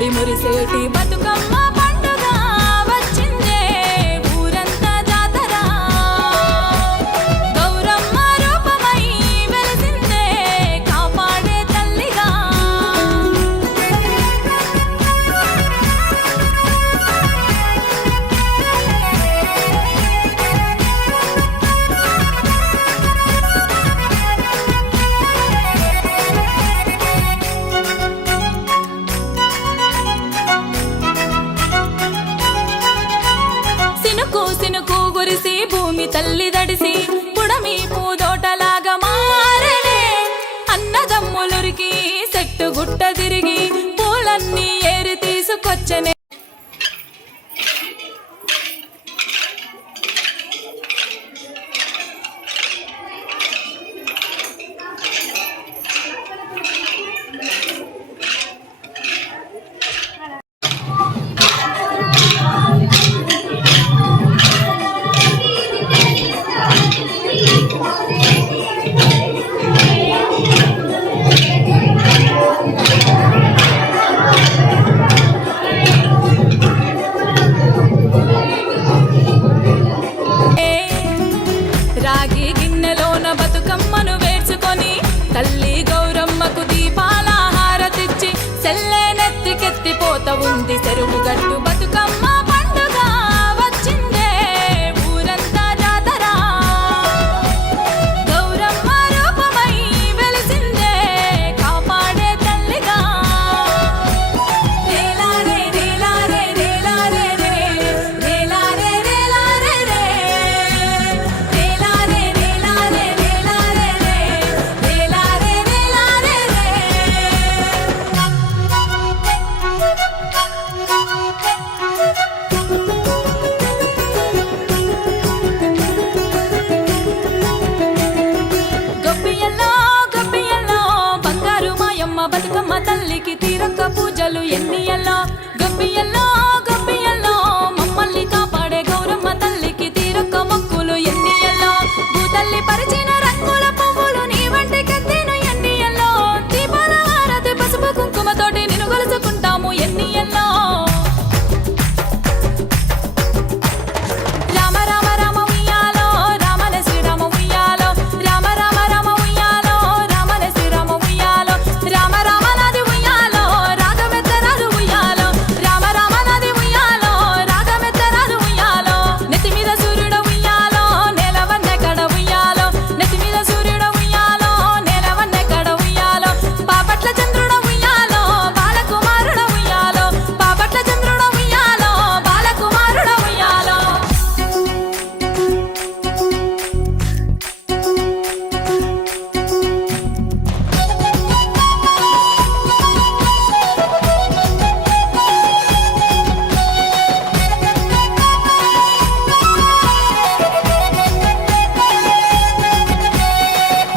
ముడి మురిసేటి బతుకమ్మ పండుగ వచ్చిందే ఊరంతా జాతర గౌరమ్మ రూపమై వెలిసిందే కాపాడే తల్లిగా భూమి తల్లి దడిసి పుడమి పూదోటలాగా మారనే అన్నదమ్ములురికి చెట్టు గుట్ట తిరిగి పూలన్నీ ఏరి తీసుకొచ్చనే తల్లి గౌరమ్మకు దీపాల హారతిచ్చి సెల్లెనెత్తికెత్తిపోత ఉంది చెరువు గట్టు బతుకమ్మ పండుగ వచ్చిందే ఊరంతా జాతర గౌరమ్మ రూపమై వెలిసిందే కాపాడే తల్లిగా రేలారే రేలారే రేలారే రే రేలారే రేలారే రే రేలారే రేలారే రేలారే బతుకమ్మ తల్లికి తీరొక్క పూజలు ఎన్నియల్లో గబ్బియల్లో గబ్బియల్లో మమ్మల్ని కాపాడే గౌరమ్మ తల్లికి తీరొక్క మొక్కులు ఎన్నియల్లో భూతల్లి పరిచిన రంగుల పువ్వులు నీ వంటి కత్తెను ఎన్నియల్లో దీపాల హారతి పసుపు కుంకుమతోటి నిన్ను గొలుసుకుంటాము ఎన్నియల్లో రామ రామ రామ ఉయ్యాలో రామన శ్రీరామ ఉయ్యాలో రామ రామ రామ ఉయ్యాలో రామన శ్రీరామ ఉయ్యాలో రామ రామ నది ఉయ్యాలో రాగమెత్తరాదు ఉయ్యాలో రామ రామ నది ఉయ్యాలో రాగమెత్తరాదు ఉయ్యాలో నెత్తి మీద సూర్యుడు ఉయ్యాలో నేలవన్నె కడ ఉయ్యాలో నెత్తి మీద సూర్యుడు ఉయ్యాలో నేలవన్నె కడ ఉయ్యాలో పాపట్ల చంద్రుడు ఉయ్యాలో బాలకుమారుడు ఉయ్యాలో పాపట్ల చంద్రుడు ఉయ్యాలో బాలకుమారుడు ఉయ్యాలో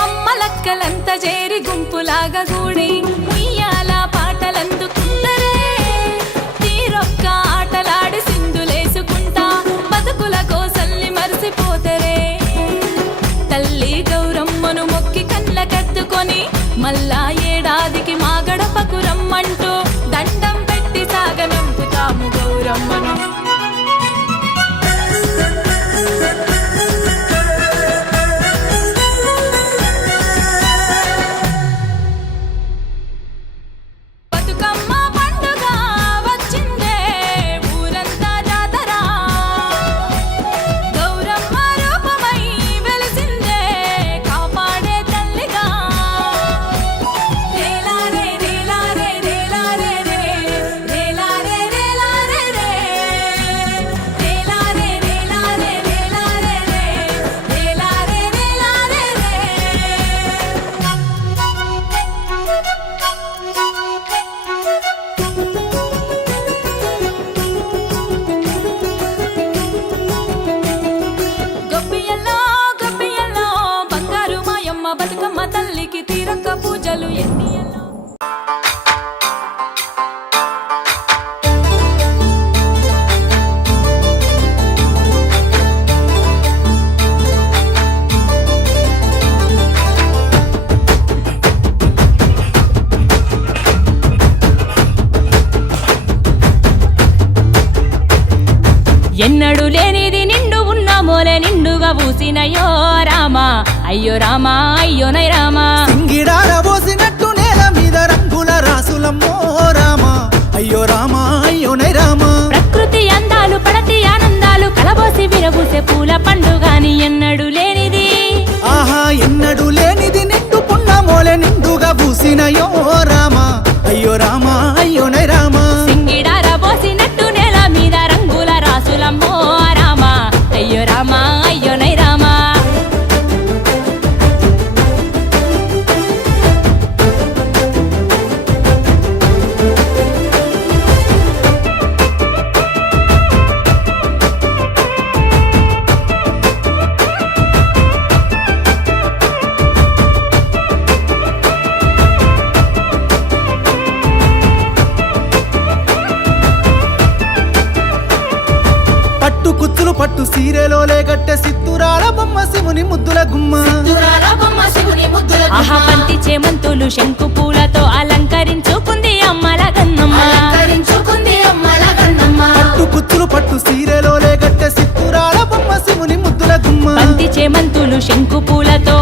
అమ్మలక్కలంత చేరి గుంపులాగా కూడి ఉయ్యాల పాటలందుకుంటరే తీరొక్క ఆటలాడి సింధులేసుకుంటా బతుకుల కోసల్ని మరిసిపోతరే తల్లి గౌరమ్మను మొక్కి కళ్ళకెత్తుకొని మళ్ళా ఏడాదికి మా గడపకు రమ్మంటూ దండం పెట్టి సాగనంపుతాము గౌరమ్మను బతుకమ్మ పండుగ వచ్చిందే ఊరంతా జాతర గౌరమ్మ రూపమై వెలిసిందే కాపాడే తల్లిగా రేలారే రేలారే రేలారే ఎన్నడు లేనిది నిండు ఉన్న మోలే నిండుగా పూసినయో రామా అయ్యో రామా అయ్యోనై రామా సింగిడార పోసినట్టు నేల మీద రంగుల రాసులమ్మో రామా అయ్యో రామా అయ్యోనై రామా ప్రకృతి అందాలు పడతి ఆనందాలు కలబోసి విరబూసే పూల పండుగాని ఎన్నడు లేనిది ఆహా ఎన్నడు లేనిది నిండు పున్న మోలే నిండుగా పూసినయో రామా అయ్యో రామా అయ్యోనై రామా సింగిడార పోసినట్టు నేల మీద రంగుల రాసులమ్మో రామా అయ్యో రామా అయ్యోనై రామా పట్టు కుచ్చులు పట్టు సీరెలోలే గట్టె సిత్తురాల బొమ్మ శివుని ముద్దుల గుమ్మ ఆహా బంతి చేమంతులు శంకు పూలతో అలంకరించుకుంది అమ్మల గన్నమ్మ పట్టు కుచ్చులు పట్టు సీరెలోలే గట్టె సిత్తురాల బొమ్మ శివుని ముద్దుల గుమ్మ బంతి చేమంతులు శంకు పూలతో